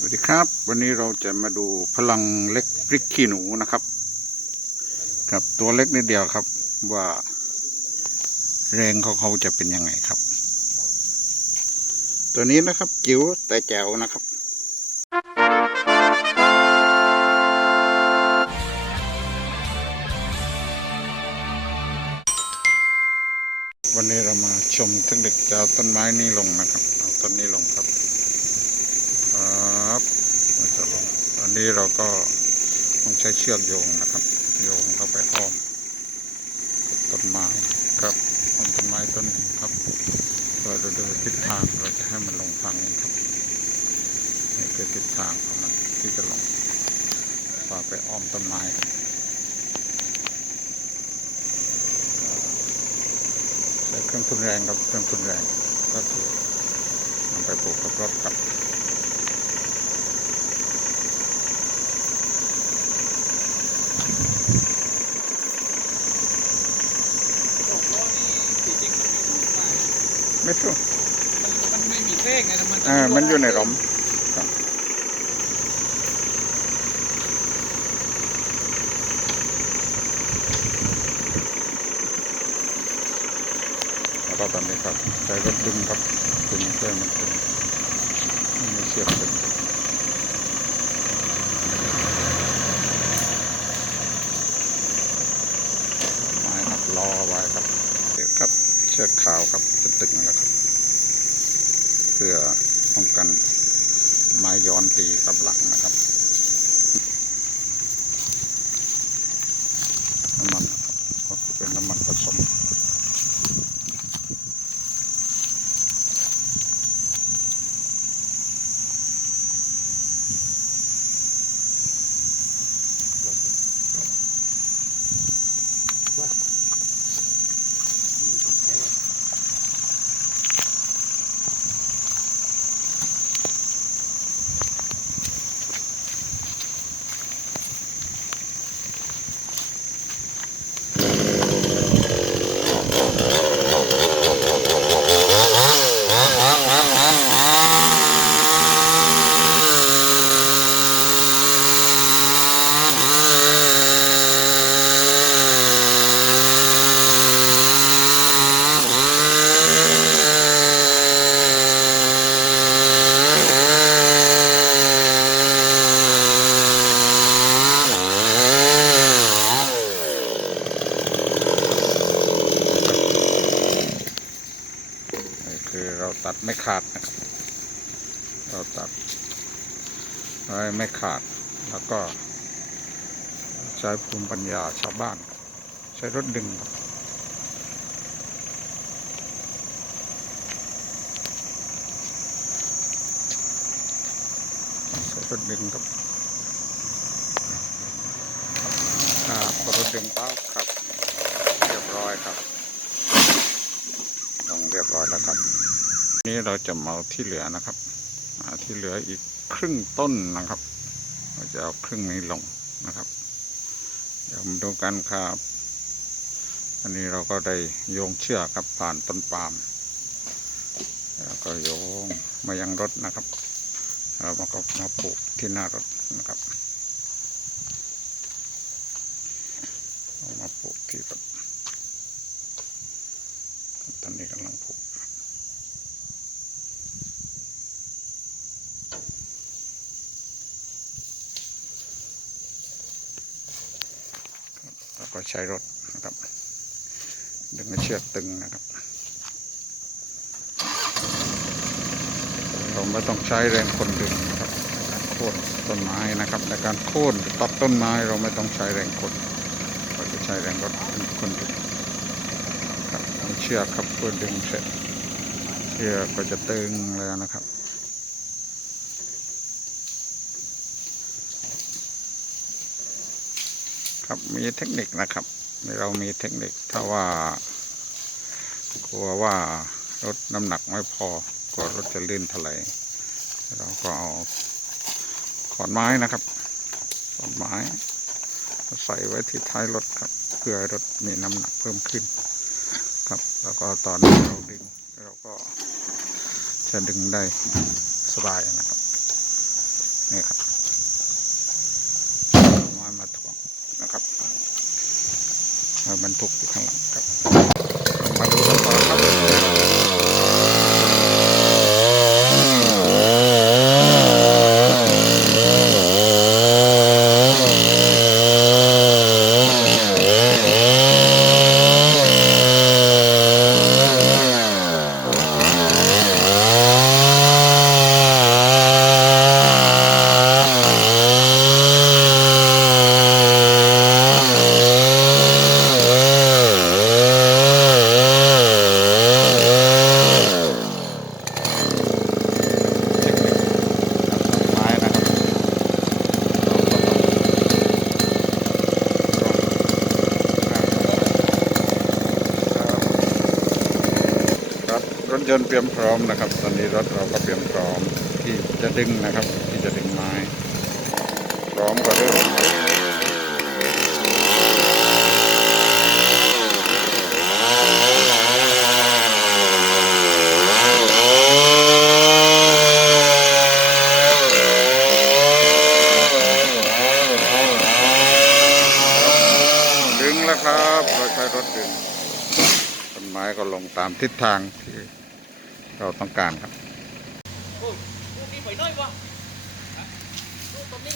สวัสดีครับ วันนี้เราจะมาดูพลังเล็กพริกขี้หนูนะครับครับตัวเล็กนิดเดียวครับว่า แรงของเขาจะเป็นยังไงครับ ตัวนี้นะครับจิ๋วแต่แจ๋วนะครับวันนี้เรามาชมเทคนิคจะเอาต้นไม้นี้ลงนะครับ เอาต้นนี้ลงครับมันจะลงตอ นี้เราก็ต้องใช้เชือกโยงนะครับ โยงเข้าไปอ้อมต้นไม้ครับอ้อมต้นไม้ต้นหนึ่งครับเพื่อเราดูทิศทางเราจะให้มันลงทางนี้ครับนี่คือทิศทางของมันที่จะลงพาไปอ้อมต้นไม้ใช้เครื่องทุนแรงครับเครื่องทุนแรงก็คือนำไปปลูกกับรถครับ หกล้อนี่จริงๆมันไม่ถูกมาก ไม่ถูกมันมันไม่มีเส้งไงแต่มันอ่ามันอยู่ในร่มครับแล้วก็ตอนนี้ครับใช้รถดึงครับดึงเพื่อมันดึงไม่เชือกดึงไม้ครับล้อไว้ครับเดี๋ยวครับเชือกขาวครับจะตึงแล้วครับ เพื่อป้องกันไม้ย้อนตีกับหลังนะครับน้ำมันก็เป็นน้ำมันผสม นี่คือ เราตัดไม่ขาดนะครับ เราตัดไว้ไม่ขาด แล้วก็ ใช้ภูมิปัญญาชาวบ้าน ใช้รถดึงครับใช้รถดึงครับครับรถดึงเป้าครับ เรียบร้อยครับลงเรียบร้อยแล้วครับ นี้เราจะเมาที่เหลือนะครับที่เหลืออีกครึ่งต้นนะครับ เราจะเอาครึ่งนี้ลงนะครับ เดี๋ยวมาดูกันครับอันนี้เราก็ได้โยงเชือกครับผ่านต้นปาล์มแล้วก็โยงมายังรถนะครับเรามาก็มาปลูกที่หน้ารถนะครับเอามาปลูกที่รถ ตอนนี้กำลังผูกครับแล้วก็ ใช้รถนะครับ ดึงเชือกตึงนะครับ เราไม่ต้องใช้แรงคนดึงนะครับโค่นต้นไม้นะครับ ในการโค่นตัดต้นไม้เราไม่ต้องใช้แรงคนเราจะใช้แรงรถคนดึงครับเชือกครับเพื่อดึงเสร็จเชือกก็จะตึงแล้วนะครับ ครับมีเทคนิคนะครับ เรามีเทคนิคถ้าว่า กลัวว่ารถน้ำหนักไม่พอกลัวรถจะลื่นถลายเราก็เอาขอนไม้นะครับขอนไม้ใส่ไว้ที่ท้ายรถครับ เพื่อให้รถมีน้ำหนักเพิ่มขึ้น ครับ แล้วก็ตอนเราดึงเราก็จะดึงได้สบายนะครับนี่ครับเอาไมามาถ่วงนะครับ มาบรรทุกอยู่ข้างหลังครับ มาดูกันต่อครับเทคนิคตัดไม้นะครับครับรถ ยนต์เตรียมพร้อมนะครับ ตอนนี้รถเราก็เตรียมพร้อมที่จะดึงนะครับ ที่จะดึงไม้ พร้อมก็เริ่มดึงแล้วครับเราใช้รถดึงต้นไม้ก็ลงตามทิศทางที่ เราต้องการครับโอ้ยลูกนี้ไปน้อยวะฮะลูกตรงนี้